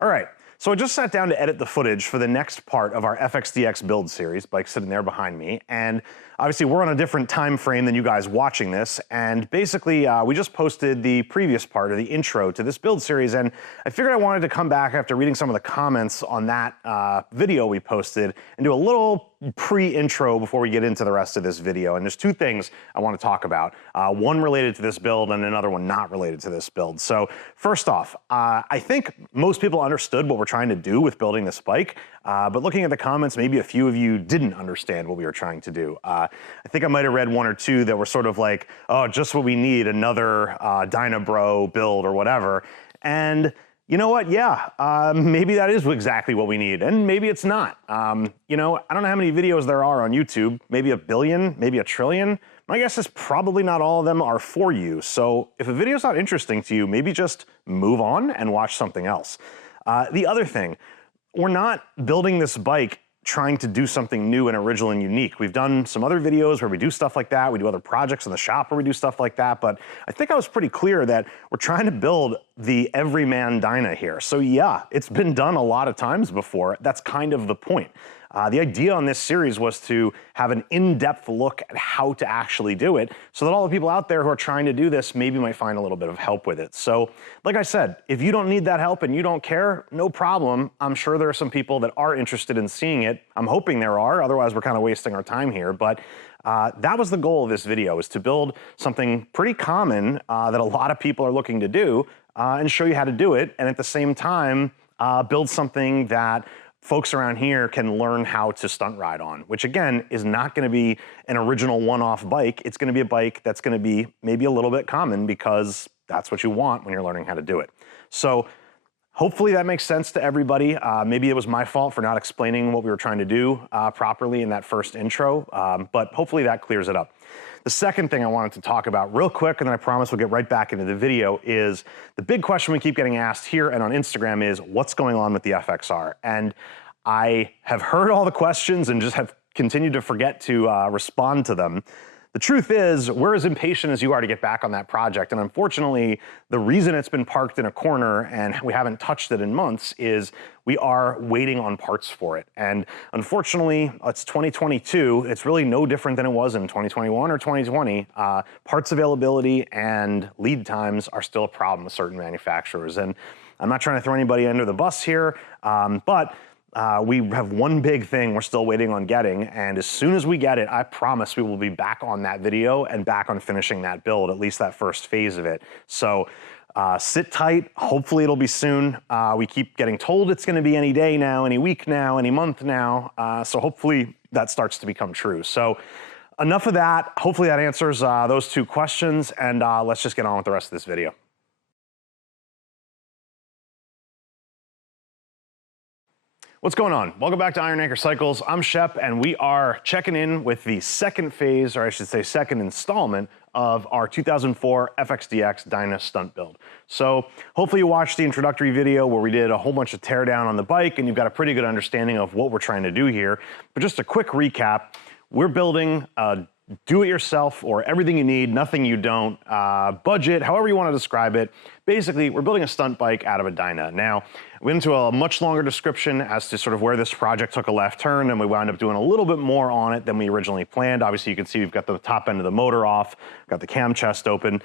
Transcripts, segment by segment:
All right, so I just sat down to edit the footage for the next part of our FXDX build series, bike sitting there behind me, and obviously we're on a different time frame than you guys watching this, and basically we just posted the previous part of the intro to this build series, and I figured I wanted to come back after reading some of the comments on that video we posted and do a little pre-intro before we get into the rest of this video. And there's two things I want to talk about, one related to this build and another one not related to this build. So first off, I think most people understood what we're trying to do with building this bike, but looking at the comments, maybe a few of you didn't understand what we were trying to do. I think I might have read one or two that were sort of like, oh, just what we need, another Dyna Bro build or whatever. And you know what? Yeah, maybe that is exactly what we need, and maybe it's not. You know, I don't know how many videos there are on YouTube, maybe a billion, maybe a trillion. My guess is probably not all of them are for you. So if a video's not interesting to you, maybe just move on and watch something else. The other thing, we're not building this bike trying to do something new and original and unique. We've done some other videos where we do stuff like that. We do other projects in the shop where we do stuff like that. But I think I was pretty clear that we're trying to build the everyman Dyna here. So yeah, it's been done a lot of times before. That's kind of the point. The idea on this series was to have an in-depth look at how to actually do it so that all the people out there who are trying to do this maybe might find a little bit of help with it. So like I said, if you don't need that help and you don't care, no problem. I'm sure there are some people that are interested in seeing it. I'm hoping there are, otherwise we're kind of wasting our time here. But that was the goal of this video, is to build something pretty common that a lot of people are looking to do and show you how to do it. And at the same time, build something that folks around here can learn how to stunt ride on, which again is not going to be an original one-off bike. It's going to be a bike that's going to be maybe a little bit common because that's what you want when you're learning how to do it. So hopefully that makes sense to everybody. Maybe it was my fault for not explaining what we were trying to do properly in that first intro, but hopefully that clears it up. The second thing I wanted to talk about real quick, and then I promise we'll get right back into the video, is the big question we keep getting asked here and on Instagram is, what's going on with the FXR? And I have heard all the questions and just have continued to forget to respond to them. The truth is, we're as impatient as you are to get back on that project, and unfortunately, the reason it's been parked in a corner and we haven't touched it in months is we are waiting on parts for it. And unfortunately, it's 2022. It's really no different than it was in 2021 or 2020. Parts availability and lead times are still a problem with certain manufacturers. And I'm not trying to throw anybody under the bus here, but we have one big thing we're still waiting on getting, and as soon as we get it, I promise we will be back on that video and back on finishing that build, at least that first phase of it. So sit tight, hopefully it'll be soon. We keep getting told it's gonna be any day now, any week now, any month now, so hopefully that starts to become true. So enough of that. Hopefully that answers those two questions, and let's just get on with the rest of this video. What's going on? Welcome back to Iron Anchor Cycles. I'm Shep, and we are checking in with the second phase, or I should say second installment, of our 2004 FXDX Dyna stunt build. So hopefully you watched the introductory video where we did a whole bunch of teardown on the bike, and you've got a pretty good understanding of what we're trying to do here. But just a quick recap, we're building a do-it-yourself, or everything you need, nothing you don't, budget, however you want to describe it. Basically, we're building a stunt bike out of a Dyna. Now, we went into a much longer description as to sort of where this project took a left turn, and we wound up doing a little bit more on it than we originally planned. Obviously, you can see we've got the top end of the motor off, got the cam chest open.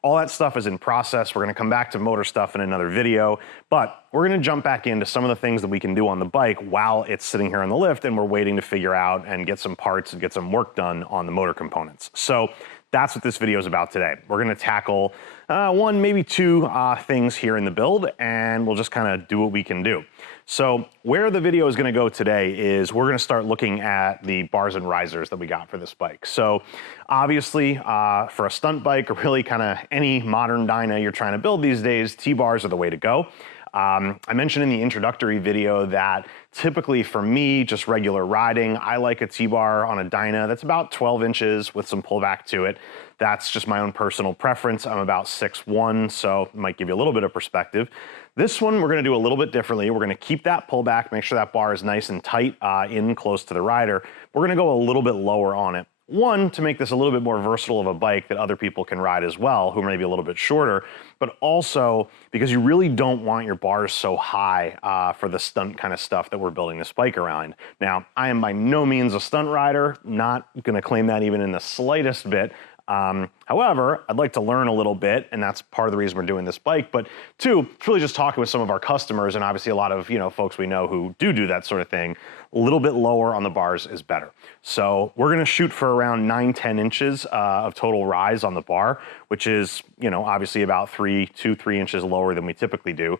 All that stuff is in process. We're going to come back to motor stuff in another video, but we're going to jump back into some of the things that we can do on the bike while it's sitting here on the lift, and we're waiting to figure out and get some parts and get some work done on the motor components. So that's what this video is about today. We're going to tackle one, maybe two things here in the build, and we'll just kind of do what we can do. So where the video is going to go today is we're going to start looking at the bars and risers that we got for this bike. So obviously for a stunt bike, or really kind of any modern Dyna you're trying to build these days, T-bars are the way to go. I mentioned in the introductory video that typically for me, just regular riding, I like a T-bar on a Dyna that's about 12 inches with some pullback to it. That's just my own personal preference. I'm about 6'1", so it might give you a little bit of perspective. This one, we're gonna do a little bit differently. We're gonna keep that pullback, make sure that bar is nice and tight in close to the rider. We're gonna go a little bit lower on it. One, to make this a little bit more versatile of a bike that other people can ride as well, who are maybe a little bit shorter, but also because you really don't want your bars so high for the stunt kind of stuff that we're building this bike around. Now, I am by no means a stunt rider, not gonna claim that even in the slightest bit. However, I'd like to learn a little bit, and that's part of the reason we're doing this bike. But two, it's really just talking with some of our customers, and obviously a lot of folks we know who do that sort of thing. A little bit lower on the bars is better. So we're going to shoot for around 9-10 inches of total rise on the bar, which is obviously about 2-3 inches lower than we typically do.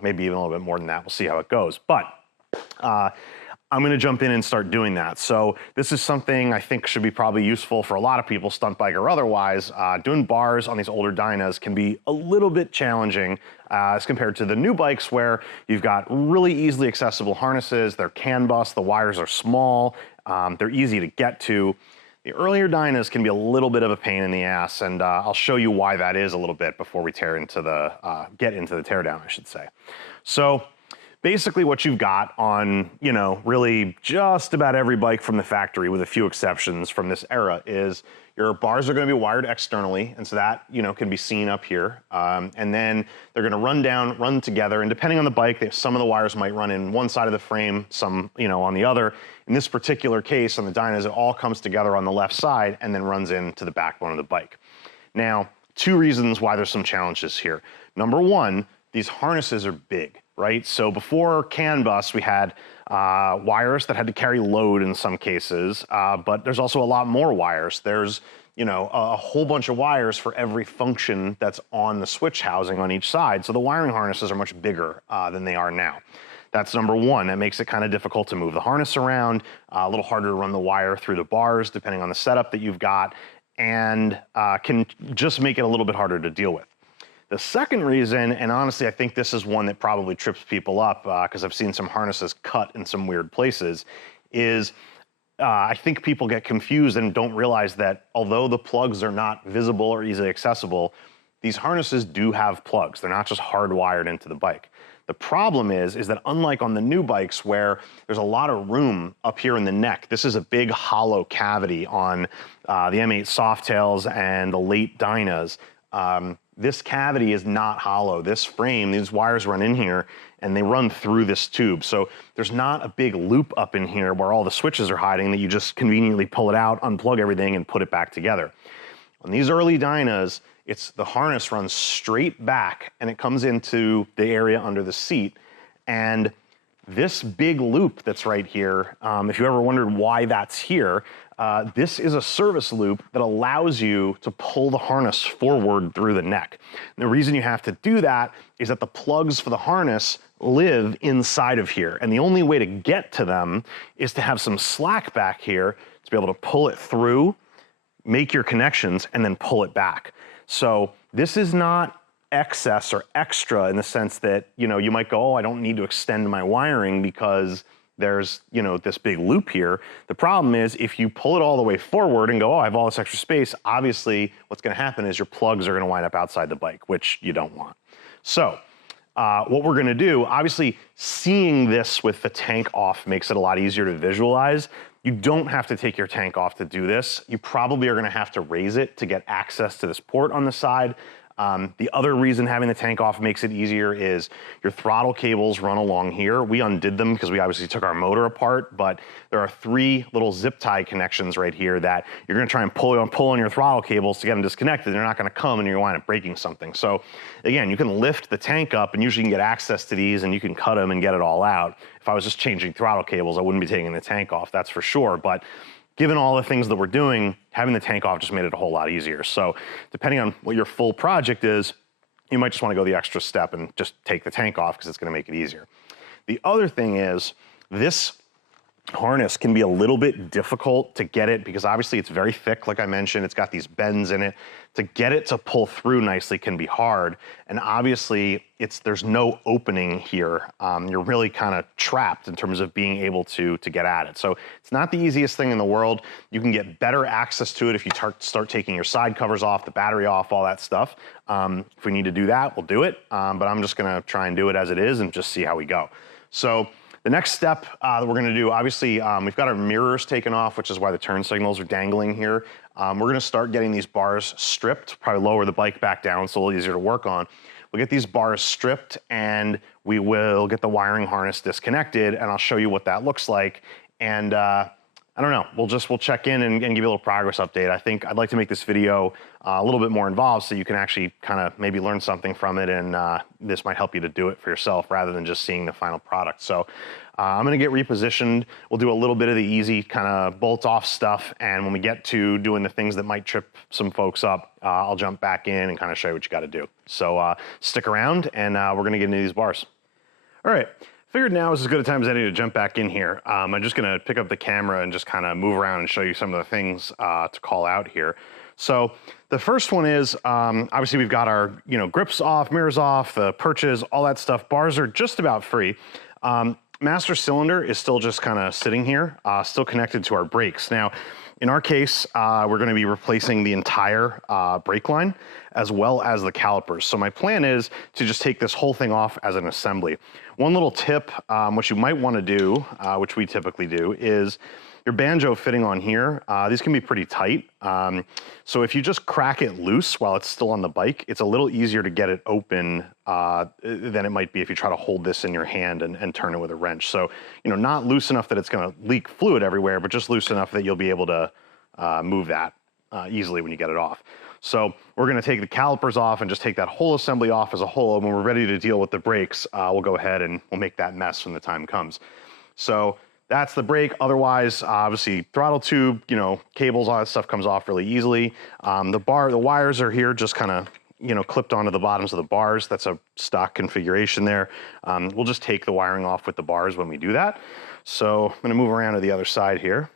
Maybe even a little bit more than that. We'll see how it goes. But I'm going to jump in and start doing that. So this is something I think should be probably useful for a lot of people, stunt bike or otherwise. Doing bars on these older Dynas can be a little bit challenging as compared to the new bikes where you've got really easily accessible harnesses. They're CAN bus, the wires are small, they're easy to get to. The earlier Dynas can be a little bit of a pain in the ass, and I'll show you why that is a little bit before we get into the teardown, I should say. So basically what you've got on, really just about every bike from the factory, with a few exceptions from this era, is your bars are going to be wired externally, and so that, can be seen up here. And then they're going to run together, and depending on the bike, some of the wires might run in one side of the frame, some, on the other. In this particular case, on the Dynas, it all comes together on the left side and then runs into the backbone of the bike. Now, two reasons why there's some challenges here. Number one, these harnesses are big, right? So before CAN bus, we had wires that had to carry load in some cases, but there's also a lot more wires. There's, a whole bunch of wires for every function that's on the switch housing on each side. So the wiring harnesses are much bigger than they are now. That's number one. That makes it kind of difficult to move the harness around, a little harder to run the wire through the bars depending on the setup that you've got, and can just make it a little bit harder to deal with. The second reason, and honestly I think this is one that probably trips people up because I've seen some harnesses cut in some weird places, is I think people get confused and don't realize that although the plugs are not visible or easily accessible, these harnesses do have plugs. They're not just hardwired into the bike. The problem is that unlike on the new bikes where there's a lot of room up here in the neck, this is a big hollow cavity on the M8 Softails and the late Dynas. This cavity is not hollow. This frame, these wires run in here and they run through this tube. So there's not a big loop up in here where all the switches are hiding that you just conveniently pull it out, unplug everything and put it back together. On these early Dynas, the harness runs straight back and it comes into the area under the seat. And this big loop that's right here, if you ever wondered why that's here, this is a service loop that allows you to pull the harness forward through the neck. And the reason you have to do that is that the plugs for the harness live inside of here. And the only way to get to them is to have some slack back here to be able to pull it through, make your connections, and then pull it back. So this is not excess or extra in the sense that, you might go, oh, I don't need to extend my wiring because there's, this big loop here. The problem is if you pull it all the way forward and go, oh, I have all this extra space, obviously what's going to happen is your plugs are going to wind up outside the bike, which you don't want. So what we're going to do, obviously seeing this with the tank off makes it a lot easier to visualize. You don't have to take your tank off to do this. You probably are going to have to raise it to get access to this port on the side. The other reason having the tank off makes it easier is your throttle cables run along here. We undid them because we obviously took our motor apart, but there are 3 little zip tie connections right here that you're going to try and pull on your throttle cables to get them disconnected. They're not going to come and you're going to wind up breaking something. So again, you can lift the tank up and usually you can get access to these and you can cut them and get it all out. If I was just changing throttle cables, I wouldn't be taking the tank off, that's for sure. But given all the things that we're doing, having the tank off just made it a whole lot easier. So depending on what your full project is, you might just want to go the extra step and just take the tank off because it's going to make it easier. The other thing is this harness can be a little bit difficult to get it because obviously it's very thick, like I mentioned. It's got these bends in it. To get it to pull through nicely can be hard. And obviously there's no opening here. You're really kind of trapped in terms of being able to get at it. So it's not the easiest thing in the world. You can get better access to it if you start taking your side covers off, the battery off, all that stuff. If we need to do that, we'll do it. But I'm just gonna try and do it as it is and just see how we go. So The next step that we're gonna do, obviously, we've got our mirrors taken off, which is why the turn signals are dangling here. We're gonna start getting these bars stripped, probably lower the bike back down so it's a little easier to work on. We'll get these bars stripped and we will get the wiring harness disconnected, and I'll show you what that looks like. And I don't know, we'll check in and give you a little progress update. I think I'd like to make this video a little bit more involved so you can actually kind of maybe learn something from it, and this might help you to do it for yourself rather than just seeing the final product. So I'm gonna get repositioned. We'll do a little bit of the easy kind of bolt off stuff, and when we get to doing the things that might trip some folks up, I'll jump back in and kind of show you what you gotta do. So stick around, and we're gonna get into these bars. All right. Figured now is as good a time as any to jump back in here. I'm just gonna pick up the camera and just kind of move around and show you some of the things to call out here. So the first one is, obviously we've got our grips off, mirrors off, the perches, all that stuff. Bars are just about free. Master cylinder is still just kind of sitting here, still connected to our brakes. Now, in our case, we're gonna be replacing the entire brake line as well as the calipers. So my plan is to just take this whole thing off as an assembly. One little tip, what you might wanna do, which we typically do, is your banjo fitting on here, these can be pretty tight. So if you just crack it loose while it's still on the bike, it's a little easier to get it open than it might be if you try to hold this in your hand and turn it with a wrench. So, not loose enough that it's gonna leak fluid everywhere, but just loose enough that you'll be able to move that easily when you get it off. So we're gonna take the calipers off and just take that whole assembly off as a whole, and when we're ready to deal with the brakes, we'll go ahead and we'll make that mess when the time comes. So that's the brake. Otherwise, obviously throttle tube, cables, all that stuff comes off really easily. The wires are here just kind of, clipped onto the bottoms of the bars. That's a stock configuration there. We'll just take the wiring off with the bars when we do that. So I'm gonna move around to the other side here.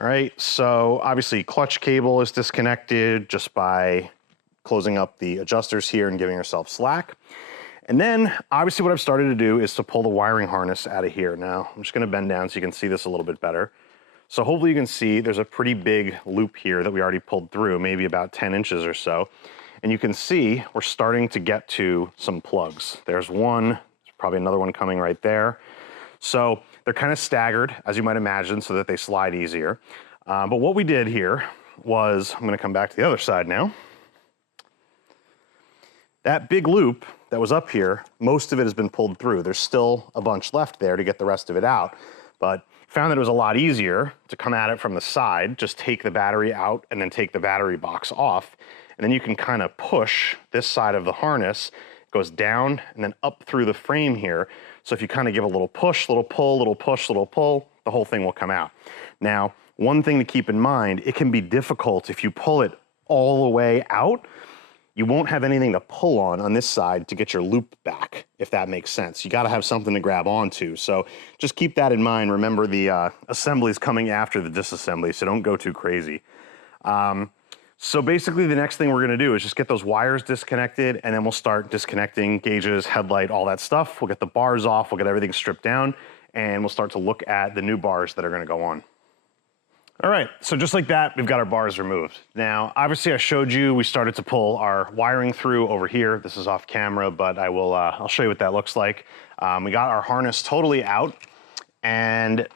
All right, so obviously clutch cable is disconnected just by closing up the adjusters here and giving yourself slack. And then obviously what I've started to do is to pull the wiring harness out of here. Now I'm just gonna bend down so you can see this a little bit better. So hopefully you can see there's a pretty big loop here that we already pulled through, maybe about 10 inches or so. And you can see we're starting to get to some plugs. There's one, there's probably another one coming right there. So they're kind of staggered, as you might imagine, so that they slide easier. But what we did here was, I'm gonna come back to the other side now. That big loop that was up here, most of it has been pulled through. There's still a bunch left there to get the rest of it out, but found that it was a lot easier to come at it from the side, just take the battery out and then take the battery box off, and then you can kind of push this side of the harness, it goes down and then up through the frame here. So if you kind of give a little push, little pull, little push, little pull, the whole thing will come out. Now, one thing to keep in mind, it can be difficult if you pull it all the way out. You won't have anything to pull on this side to get your loop back, if that makes sense. You gotta have something to grab onto. So just keep that in mind. Remember, the assembly is coming after the disassembly, so don't go too crazy. So basically the next thing we're gonna do is just get those wires disconnected, and then we'll start disconnecting gauges, headlight, all that stuff. We'll get the bars off, we'll get everything stripped down, and we'll start to look at the new bars that are gonna go on. All right, so just like that, we've got our bars removed. Now, obviously I showed you, we started to pull our wiring through over here. This is off camera, but I'll show you what that looks like. We got our harness totally out, and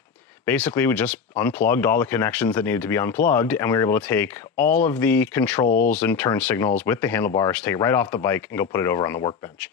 basically we just unplugged all the connections that needed to be unplugged, and we were able to take all of the controls and turn signals with the handlebars, take it right off the bike and go put it over on the workbench.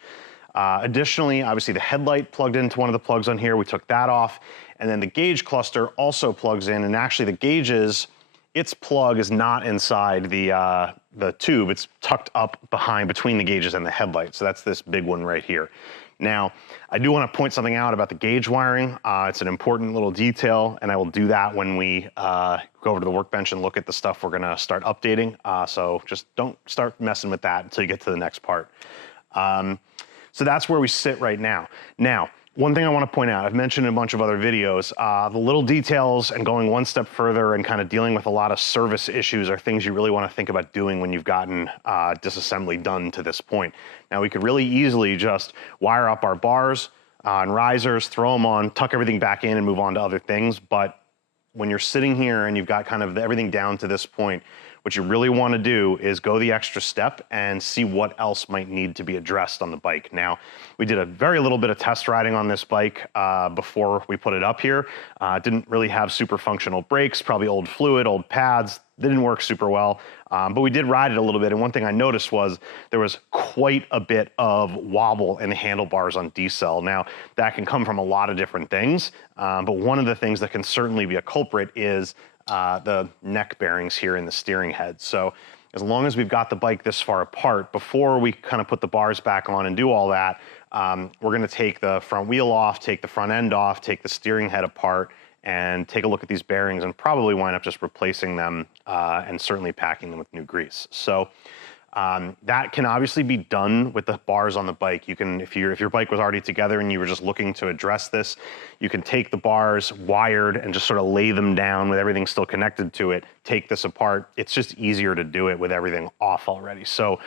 Additionally, obviously the headlight plugged into one of the plugs on here, we took that off, and then the gauge cluster also plugs in, and actually the gauges, its plug is not inside the tube, it's tucked up behind between the gauges and the headlight, so that's this big one right here. Now, I do want to point something out about the gauge wiring. It's an important little detail, and I will do that when we go over to the workbench and look at the stuff we're gonna start updating, so just don't start messing with that until you get to the next part. So that's where we sit right now. Now, one thing I want to point out, I've mentioned in a bunch of other videos, the little details and going one step further and kind of dealing with a lot of service issues are things you really want to think about doing when you've gotten disassembly done to this point. Now, we could really easily just wire up our bars and risers, throw them on, tuck everything back in and move on to other things. But when you're sitting here and you've got kind of everything down to this point, what you really want to do is go the extra step and see what else might need to be addressed on the bike. Now, we did a very little bit of test riding on this bike before we put it up here. Didn't really have super functional brakes, probably old fluid, old pads. Didn't work super well, but we did ride it a little bit, and one thing I noticed was there was quite a bit of wobble in the handlebars on D-Cell. Now, that can come from a lot of different things, but one of the things that can certainly be a culprit is the neck bearings here in the steering head. So as long as we've got the bike this far apart, before we kind of put the bars back on and do all that, we're gonna take the front wheel off, take the front end off, take the steering head apart, and take a look at these bearings and probably wind up just replacing them and certainly packing them with new grease. So that can obviously be done with the bars on the bike. You can, if your bike was already together and you were just looking to address this, you can take the bars wired and just sort of lay them down with everything still connected to it, take this apart. It's just easier to do it with everything off already. So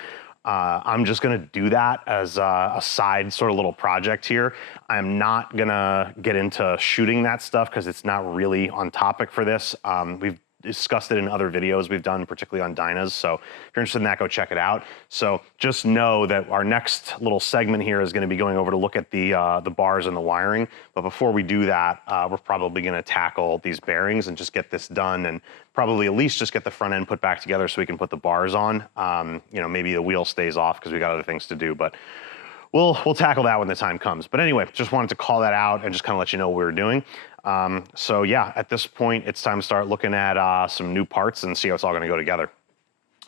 I'm just gonna do that as a side sort of little project here. I'm not gonna get into shooting that stuff because it's not really on topic for this. We've discussed it in other videos we've done, particularly on Dynas. So if you're interested in that, go check it out. So just know that our next little segment here is gonna be going over to look at the bars and the wiring. But before we do that, we're probably gonna tackle these bearings and just get this done, and probably at least just get the front end put back together so we can put the bars on. You know, maybe the wheel stays off because we got other things to do, but we'll tackle that when the time comes. But anyway, just wanted to call that out and just kind of let you know what we were doing. So yeah, at this point, it's time to start looking at some new parts and see how it's all gonna go together.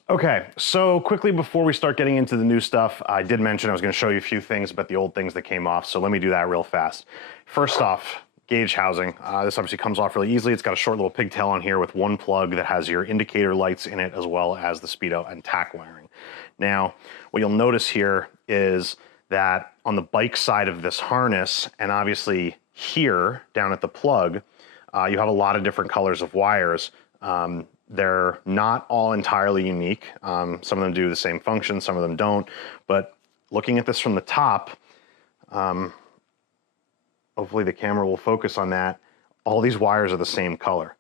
Okay, so quickly before we start getting into the new stuff, I did mention I was gonna show you a few things about the old things that came off, so let me do that real fast. First off, gauge housing. This obviously comes off really easily. It's got a short little pigtail on here with one plug that has your indicator lights in it, as well as the speedo and tack wiring. Now, what you'll notice here is that on the bike side of this harness, and obviously here down at the plug, you have a lot of different colors of wires. They're not all entirely unique. Some of them do the same function, some of them don't. But looking at this from the top, hopefully the camera will focus on that. All these wires are the same color.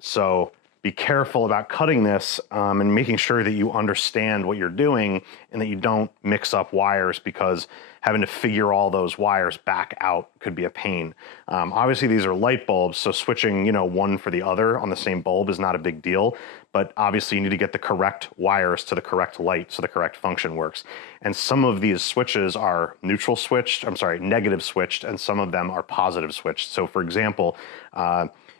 So be careful about cutting this and making sure that you understand what you're doing and that you don't mix up wires, because having to figure all those wires back out could be a pain. Obviously these are light bulbs, so switching, you know, one for the other on the same bulb is not a big deal, but obviously you need to get the correct wires to the correct light so the correct function works. And some of these switches are negative switched, and some of them are positive switched. So for example,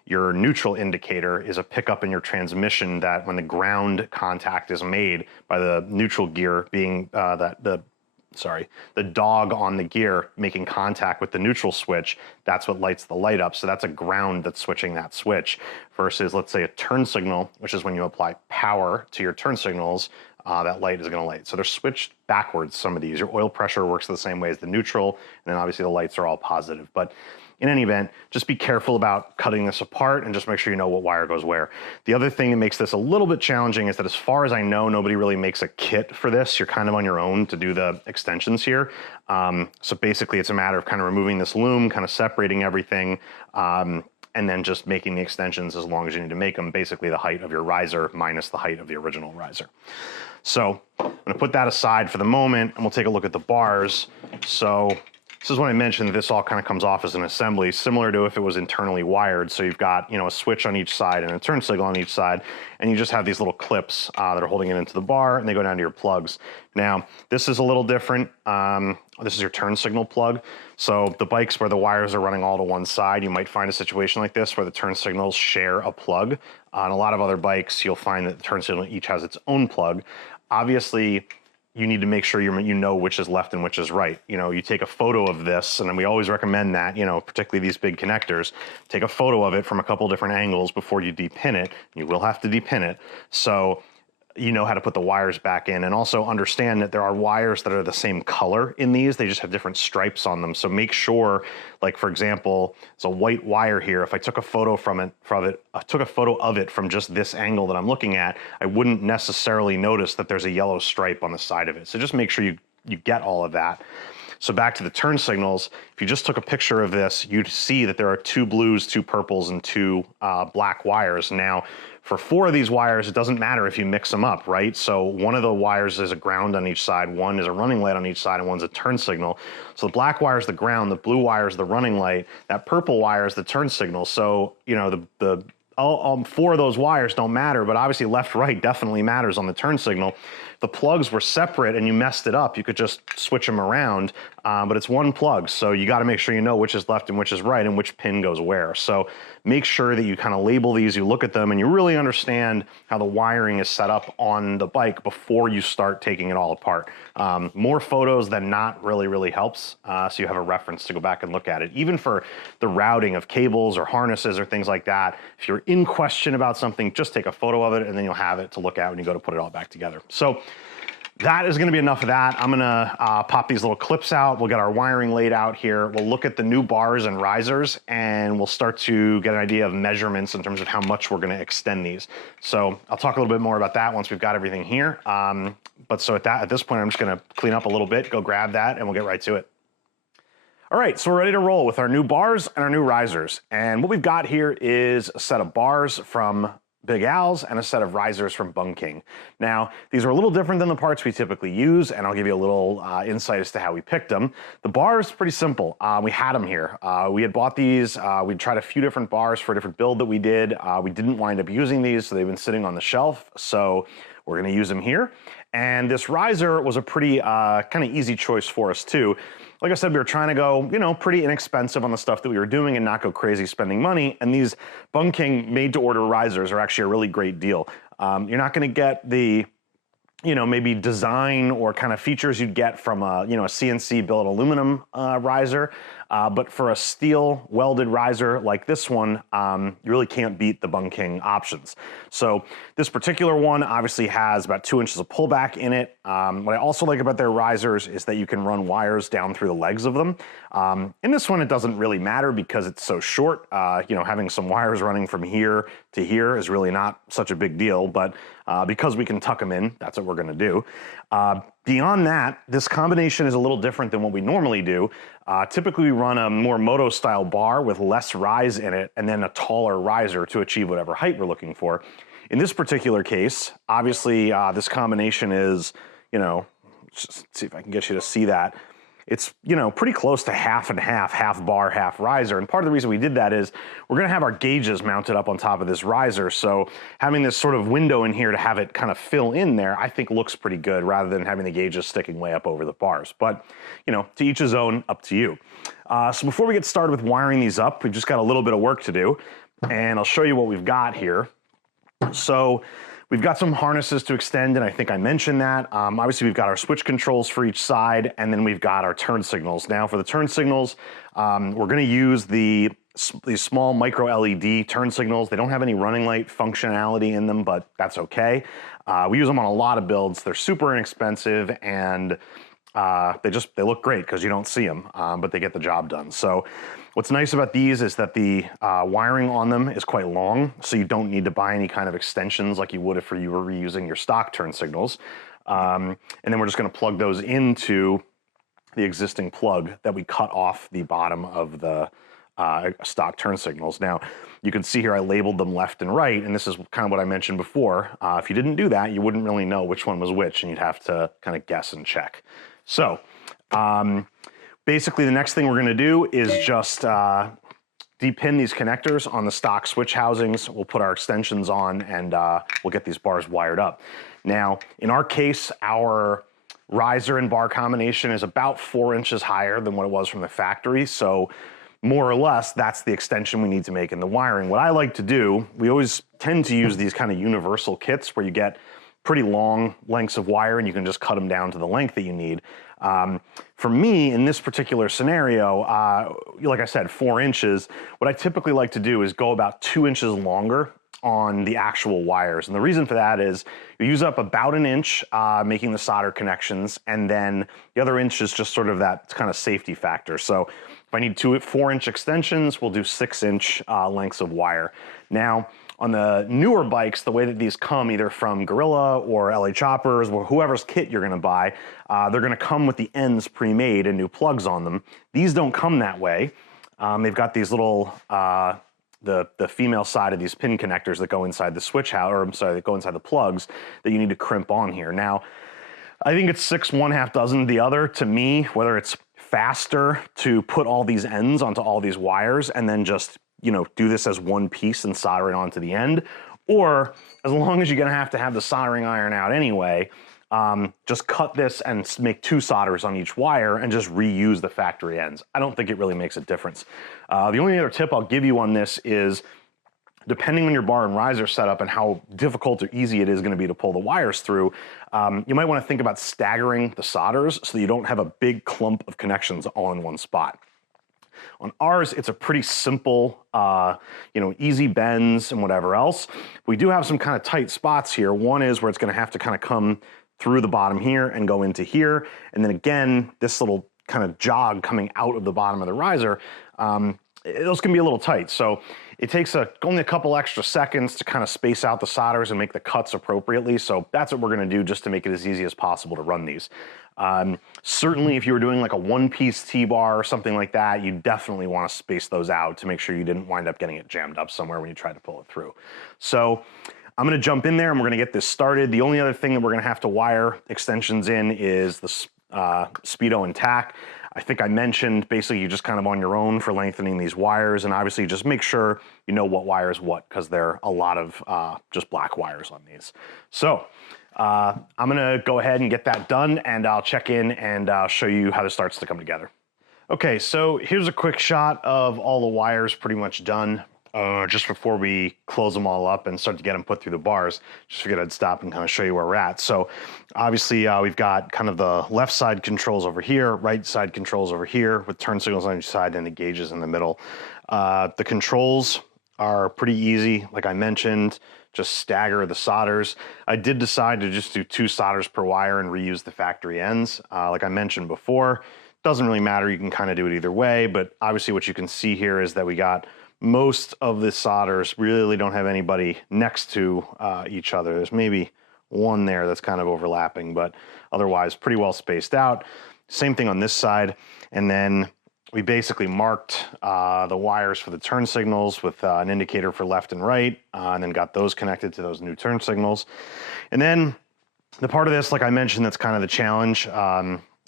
your neutral indicator is a pickup in your transmission that when the ground contact is made by the neutral gear being the dog on the gear making contact with the neutral switch, that's what lights the light up. So that's a ground that's switching that switch, versus let's say a turn signal, which is when you apply power to your turn signals, that light is gonna light. So they're switched backwards, some of these. Your oil pressure works the same way as the neutral, and then obviously the lights are all positive. But in any event, just be careful about cutting this apart and just make sure you know what wire goes where. The other thing that makes this a little bit challenging is that, as far as I know, nobody really makes a kit for this. You're kind of on your own to do the extensions here. So basically it's a matter of kind of removing this loom, kind of separating everything, and then just making the extensions as long as you need to make them, basically the height of your riser minus the height of the original riser. So I'm gonna put that aside for the moment, and we'll take a look at the bars. So this is when I mentioned that this all kind of comes off as an assembly, similar to if it was internally wired. So you've got, you know, a switch on each side and a turn signal on each side, and you just have these little clips that are holding it into the bar, and they go down to your plugs. Now, this is a little different. This is your turn signal plug. So the bikes where the wires are running all to one side, you might find a situation like this where the turn signals share a plug. On a lot of other bikes, you'll find that the turn signal each has its own plug. Obviously, you need to make sure you know which is left and which is right. You know, you take a photo of this, and we always recommend that, you know, particularly these big connectors, take a photo of it from a couple different angles before you depin it. You will have to depin it. So you know how to put the wires back in, and also understand that there are wires that are the same color in these. They just have different stripes on them. So make sure, like for example, it's a white wire here. If I took a photo of it from just this angle that I'm looking at, I wouldn't necessarily notice that there's a yellow stripe on the side of it. So just make sure you get all of that. So back to the turn signals, if you just took a picture of this, you'd see that there are 2 blues, 2 purples, and 2 black wires. Now, For 4 of these wires, it doesn't matter if you mix them up, right? So one of the wires is a ground on each side, one is a running light on each side, and one's a turn signal. So the black wire is the ground, the blue wire is the running light, that purple wire is the turn signal. So, you know, all 4 of those wires don't matter, but obviously left, right definitely matters on the turn signal. If the plugs were separate and you messed it up, you could just switch them around, but it's one plug, so you gotta make sure you know which is left and which is right and which pin goes where. So make sure that you kind of label these, you look at them, and you really understand how the wiring is set up on the bike before you start taking it all apart. More photos than not really helps, so you have a reference to go back and look at it. Even for the routing of cables or harnesses or things like that, if you're in question about something, just take a photo of it and then you'll have it to look at when you go to put it all back together. So that is gonna be enough of that. I'm gonna pop these little clips out. We'll get our wiring laid out here. We'll look at the new bars and risers, and we'll start to get an idea of measurements in terms of how much we're gonna extend these. So I'll talk a little bit more about that once we've got everything here. But so at this point, I'm just gonna clean up a little bit, go grab that, and we'll get right to it. All right, so we're ready to roll with our new bars and our new risers. And what we've got here is a set of bars from Big Al's and a set of risers from Bung King. Now, these are a little different than the parts we typically use, and I'll give you a little insight as to how we picked them. The bar is pretty simple. We had them here. We had bought these. We'd tried a few different bars for a different build that we did. We didn't wind up using these, so they've been sitting on the shelf. So we're gonna use them here. And this riser was a pretty kind of easy choice for us too. Like I said, we were trying to go, you know, pretty inexpensive on the stuff that we were doing and not go crazy spending money. And these Bung King made-to-order risers are actually a really great deal. You're not going to get the, you know, maybe design or kind of features you'd get from a, you know, a CNC billet aluminum riser. But for a steel welded riser like this one, you really can't beat the Bung King options. So this particular one obviously has about 2 inches of pullback in it. What I also like about their risers is that you can run wires down through the legs of them. In this one, it doesn't really matter because it's so short. You know, having some wires running from here to here is really not such a big deal, but because we can tuck them in, that's what we're gonna do. Beyond that, this combination is a little different than what we normally do. Typically, we run a more moto-style bar with less rise in it and then a taller riser to achieve whatever height we're looking for. In this particular case, obviously, this combination is, you know, let's see if I can get you to see that. It's, you know, pretty close to half and half bar, half riser. And part of the reason we did that is we're gonna have our gauges mounted up on top of this riser. So having this sort of window in here to have it kind of fill in there, I think looks pretty good rather than having the gauges sticking way up over the bars. But, you know, to each his own, up to you. So before we get started with wiring these up, we've just got a little bit of work to do. And I'll show you what we've got here. So we've got some harnesses to extend, and I think I mentioned that. Obviously, we've got our switch controls for each side, and then we've got our turn signals. Now, for the turn signals, we're gonna use these small micro LED turn signals. They don't have any running light functionality in them, but that's okay. We use them on a lot of builds. They're super inexpensive, and they look great because you don't see them, but they get the job done. So what's nice about these is that the wiring on them is quite long, so you don't need to buy any kind of extensions like you would if you were reusing your stock turn signals. And then we're just gonna plug those into the existing plug that we cut off the bottom of the stock turn signals. Now, you can see here I labeled them left and right, and this is kind of what I mentioned before. If you didn't do that, you wouldn't really know which one was which, and you'd have to kind of guess and check. So, basically the next thing we're gonna do is just depin these connectors on the stock switch housings. We'll put our extensions on, and we'll get these bars wired up. Now, in our case, our riser and bar combination is about 4 inches higher than what it was from the factory, so more or less, that's the extension we need to make in the wiring. What I like to do, we always tend to use these kind of universal kits where you get pretty long lengths of wire and you can just cut them down to the length that you need. For me, in this particular scenario, like I said, 4 inches, what I typically like to do is go about 2 inches longer on the actual wires. And the reason for that is you use up about an inch making the solder connections, and then the other inch is just sort of that kind of safety factor. So if I need 4-inch extensions, we'll do 6-inch lengths of wire. Now, on the newer bikes, the way that these come either from Gorilla or LA Choppers or whoever's kit you're gonna buy, they're gonna come with the ends pre-made and new plugs on them. These don't come that way. They've got these little the female side of these pin connectors that go inside the switch house, or I'm sorry, that go inside the plugs that you need to crimp on here. Now, I think it's 6 1/2 dozen the other. To me, whether it's faster to put all these ends onto all these wires and then just, you know, do this as one piece and solder it onto the end, or as long as you're gonna have to have the soldering iron out anyway, just cut this and make 2 solders on each wire and just reuse the factory ends. I don't think it really makes a difference. The only other tip I'll give you on this is, depending on your bar and riser setup and how difficult or easy it is going to be to pull the wires through, you might want to think about staggering the solders so that you don't have a big clump of connections all in one spot. On ours, it's a pretty simple, you know, easy bends and whatever else. We do have some kind of tight spots here. One is where it's going to have to kind of come through the bottom here and go into here. And then again, this little kind of jog coming out of the bottom of the riser, those can be a little tight. So it takes only a couple extra seconds to kind of space out the solders and make the cuts appropriately. So that's what we're gonna do just to make it as easy as possible to run these. Certainly if you were doing like a 1-piece T-bar or something like that, you definitely wanna space those out to make sure you didn't wind up getting it jammed up somewhere when you try to pull it through. So I'm gonna jump in there and we're gonna get this started. The only other thing that we're gonna have to wire extensions in is the Speedo and tack. I think I mentioned basically you just kind of on your own for lengthening these wires, and obviously just make sure you know what wire is what, because there are a lot of just black wires on these. So I'm gonna go ahead and get that done, and I'll check in and show you how this starts to come together. Okay, so here's a quick shot of all the wires pretty much done. Just before we close them all up and start to get them put through the bars, just figured I'd stop and kind of show you where we're at. So obviously we've got kind of the left side controls over here, right side controls over here with turn signals on each side and the gauges in the middle. The controls are pretty easy. Like I mentioned, just stagger the solders. I did decide to just do 2 solders per wire and reuse the factory ends. Like I mentioned before, doesn't really matter. You can kind of do it either way, but obviously what you can see here is that we got most of the solders really don't have anybody next to each other. There's maybe one there that's kind of overlapping, but otherwise pretty well spaced out. Same thing on this side. And then we basically marked the wires for the turn signals with an indicator for left and right, and then got those connected to those new turn signals. And then the part of this, like I mentioned, that's kind of the challenge,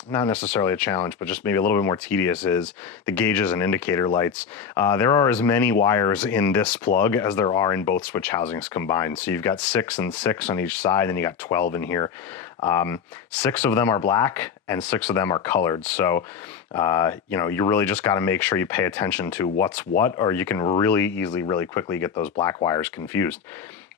not necessarily a challenge, but just maybe a little bit more tedious, is the gauges and indicator lights. There are as many wires in this plug as there are in both switch housings combined. So you've got 6 and 6 on each side, and you got 12 in here. 6 of them are black and 6 of them are colored. So, you know, you really just got to make sure you pay attention to what's what, or you can really easily, really quickly get those black wires confused.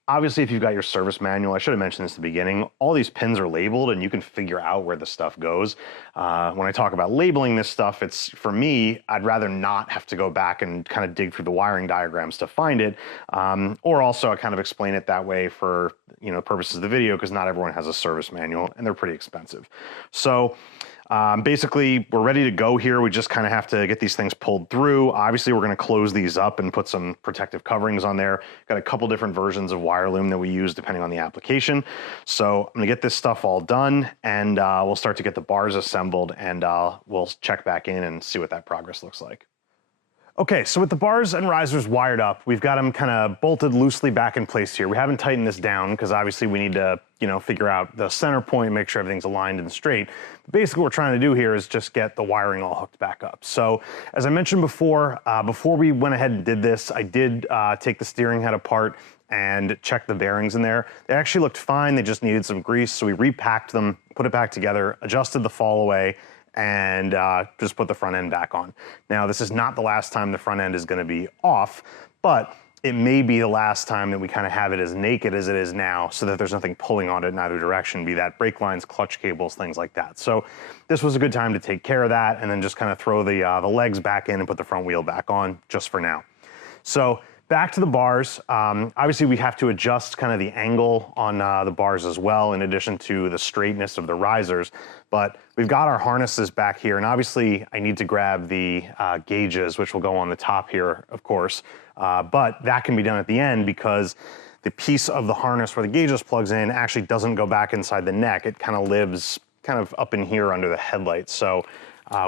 Obviously, if you've got your service manual, I should have mentioned this at the beginning, all these pins are labeled and you can figure out where the stuff goes. When I talk about labeling this stuff, it's, for me, I'd rather not have to go back and kind of dig through the wiring diagrams to find it. Or also I kind of explain it that way for, you know, purposes of the video, because not everyone has a service manual and they're pretty expensive. So basically, we're ready to go here. We just kind of have to get these things pulled through. Obviously, we're going to close these up and put some protective coverings on there. Got a couple different versions of wire loom that we use depending on the application. So I'm going to get this stuff all done, and we'll start to get the bars assembled, and we'll check back in and see what that progress looks like. Okay, so with the bars and risers wired up, we've got them kind of bolted loosely back in place here. We haven't tightened this down because obviously we need to, you know, figure out the center point, make sure everything's aligned and straight. But basically what we're trying to do here is just get the wiring all hooked back up. So as I mentioned before we went ahead and did this, I did take the steering head apart and check the bearings in there. They actually looked fine. They just needed some grease. So we repacked them, put it back together, adjusted the fall away, and just put the front end back on. Now, this is not the last time the front end is gonna be off, but it may be the last time that we kind of have it as naked as it is now, so that there's nothing pulling on it in either direction, be that brake lines, clutch cables, things like that. So this was a good time to take care of that, and then just kind of throw the legs back in and put the front wheel back on just for now. So back to the bars. Obviously, we have to adjust kind of the angle on the bars as well, in addition to the straightness of the risers. But we've got our harnesses back here, and obviously I need to grab the gauges, which will go on the top here, of course. But that can be done at the end, because the piece of the harness where the gauges plugs in actually doesn't go back inside the neck. It kind of lives kind of up in here under the headlights. So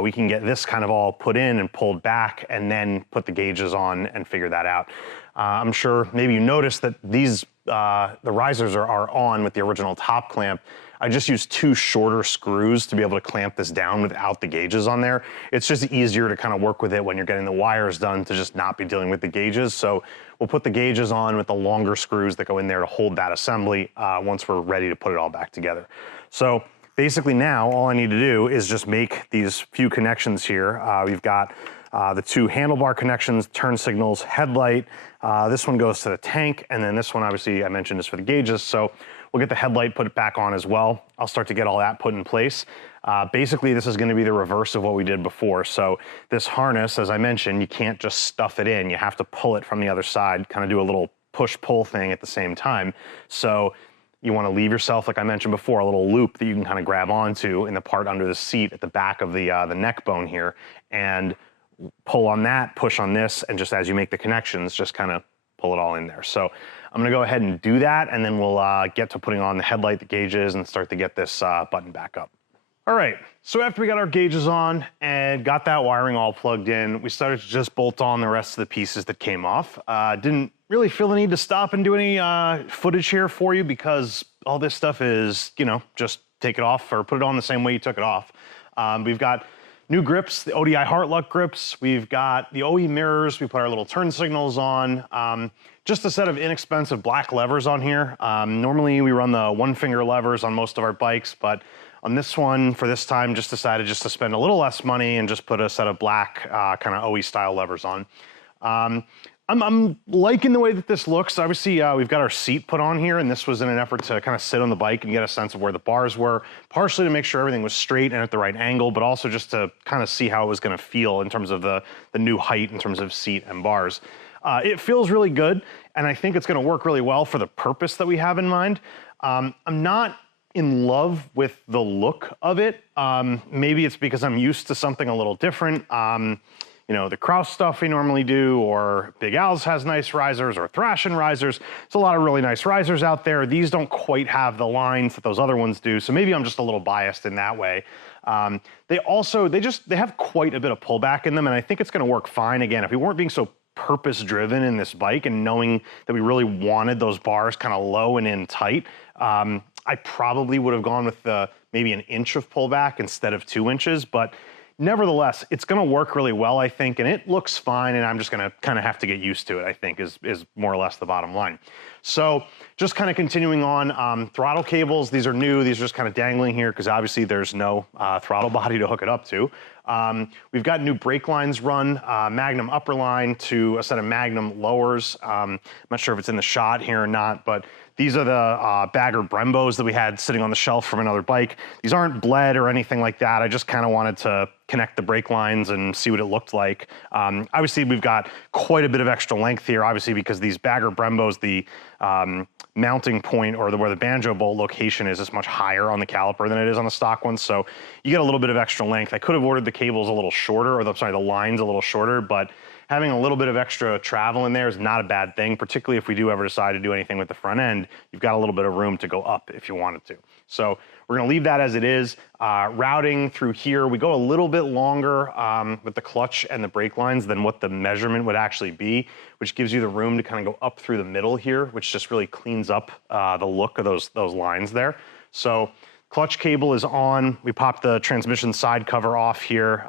we can get this kind of all put in and pulled back and then put the gauges on and figure that out. I'm sure maybe you noticed that these, the risers are on with the original top clamp. I just used 2 shorter screws to be able to clamp this down without the gauges on there. It's just easier to kind of work with it when you're getting the wires done to just not be dealing with the gauges. So we'll put the gauges on with the longer screws that go in there to hold that assembly once we're ready to put it all back together. So basically now all I need to do is just make these few connections here. We've got the 2 handlebar connections, turn signals, headlight. This one goes to the tank, and then this one obviously I mentioned is for the gauges. So we'll get the headlight, put it back on as well. I'll start to get all that put in place. Basically, this is going to be the reverse of what we did before. So this harness, as I mentioned, you can't just stuff it in. You have to pull it from the other side, kind of do a little push-pull thing at the same time. So you want to leave yourself, like I mentioned before, a little loop that you can kind of grab onto in the part under the seat at the back of the neck bone here, and pull on that, push on this, and just as you make the connections, just kind of pull it all in there. So I'm gonna go ahead and do that, and then we'll get to putting on the headlight, the gauges, and start to get this button back up. All right, so after we got our gauges on and got that wiring all plugged in, we started to just bolt on the rest of the pieces that came off. Didn't really feel the need to stop and do any footage here for you because all this stuff is, you know, just take it off or put it on the same way you took it off. We've got new grips, the ODI Heartluck grips. We've got the OE mirrors. We put our little turn signals on. Just a set of inexpensive black levers on here. Normally we run the 1-finger levers on most of our bikes, but on this one, for this time, just decided just to spend a little less money and just put a set of black kind of OE style levers on. I'm liking the way that this looks. Obviously, we've got our seat put on here, and this was in an effort to kind of sit on the bike and get a sense of where the bars were, partially to make sure everything was straight and at the right angle, but also just to kind of see how it was going to feel in terms of the new height in terms of seat and bars. It feels really good, and I think it's going to work really well for the purpose that we have in mind. I'm not in love with the look of it. Maybe it's because I'm used to something a little different. You know, the Kraus stuff we normally do, or Big Al's has nice risers, or Thrashin risers. There's a lot of really nice risers out there. These don't quite have the lines that those other ones do, so maybe I'm just a little biased in that way. They have quite a bit of pullback in them, and I think it's gonna work fine. Again, if we weren't being so purpose-driven in this bike and knowing that we really wanted those bars kind of low and in tight, I probably would have gone with maybe 1 inch of pullback instead of 2 inches, but nevertheless, it's gonna work really well, I think, and it looks fine, and I'm just gonna kind of have to get used to it, I think, is more or less the bottom line. So just kind of continuing on, throttle cables, these are new, these are just kind of dangling here because obviously there's no throttle body to hook it up to. We've got new brake lines run, Magnum upper line to a set of Magnum lowers. I'm not sure if it's in the shot here or not, but these are the bagger Brembos that we had sitting on the shelf from another bike. These aren't bled or anything like that. I just kind of wanted to connect the brake lines and see what it looked like. Obviously, we've got quite a bit of extra length here, obviously, because these bagger Brembos, the mounting point or where the banjo bolt location is much higher on the caliper than it is on the stock ones. So you get a little bit of extra length. I could have ordered the cables a little shorter, or the lines a little shorter, but having a little bit of extra travel in there is not a bad thing, particularly if we do ever decide to do anything with the front end. You've got a little bit of room to go up if you wanted to. So we're gonna leave that as it is. Routing through here, we go a little bit longer with the clutch and the brake lines than what the measurement would actually be, which gives you the room to kind of go up through the middle here, which just really cleans up the look of those lines there. So clutch cable is on. We popped the transmission side cover off here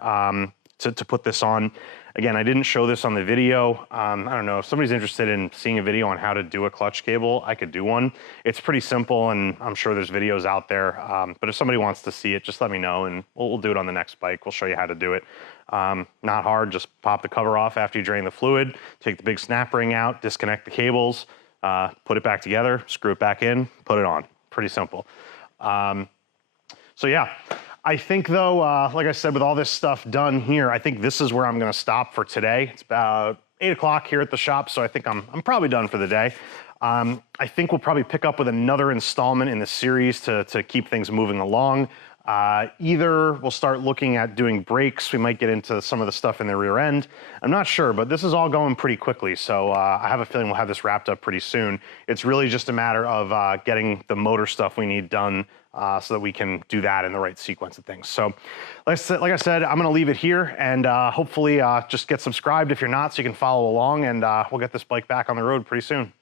to put this on. Again, I didn't show this on the video. I don't know, if somebody's interested in seeing a video on how to do a clutch cable, I could do one. It's pretty simple, and I'm sure there's videos out there. But if somebody wants to see it, just let me know, and we'll do it on the next bike. We'll show you how to do it. Not hard, just pop the cover off after you drain the fluid, take the big snap ring out, disconnect the cables, put it back together, screw it back in, put it on. Pretty simple. So yeah. I think though, like I said, with all this stuff done here, I think this is where I'm gonna stop for today. It's about 8 o'clock here at the shop, so I think I'm probably done for the day. I think we'll probably pick up with another installment in the series to keep things moving along. Either we'll start looking at doing brakes, we might get into some of the stuff in the rear end. I'm not sure, but this is all going pretty quickly, so I have a feeling we'll have this wrapped up pretty soon. It's really just a matter of getting the motor stuff we need done so that we can do that in the right sequence of things. So like I said, I'm gonna leave it here, and hopefully just get subscribed if you're not, so you can follow along, and we'll get this bike back on the road pretty soon.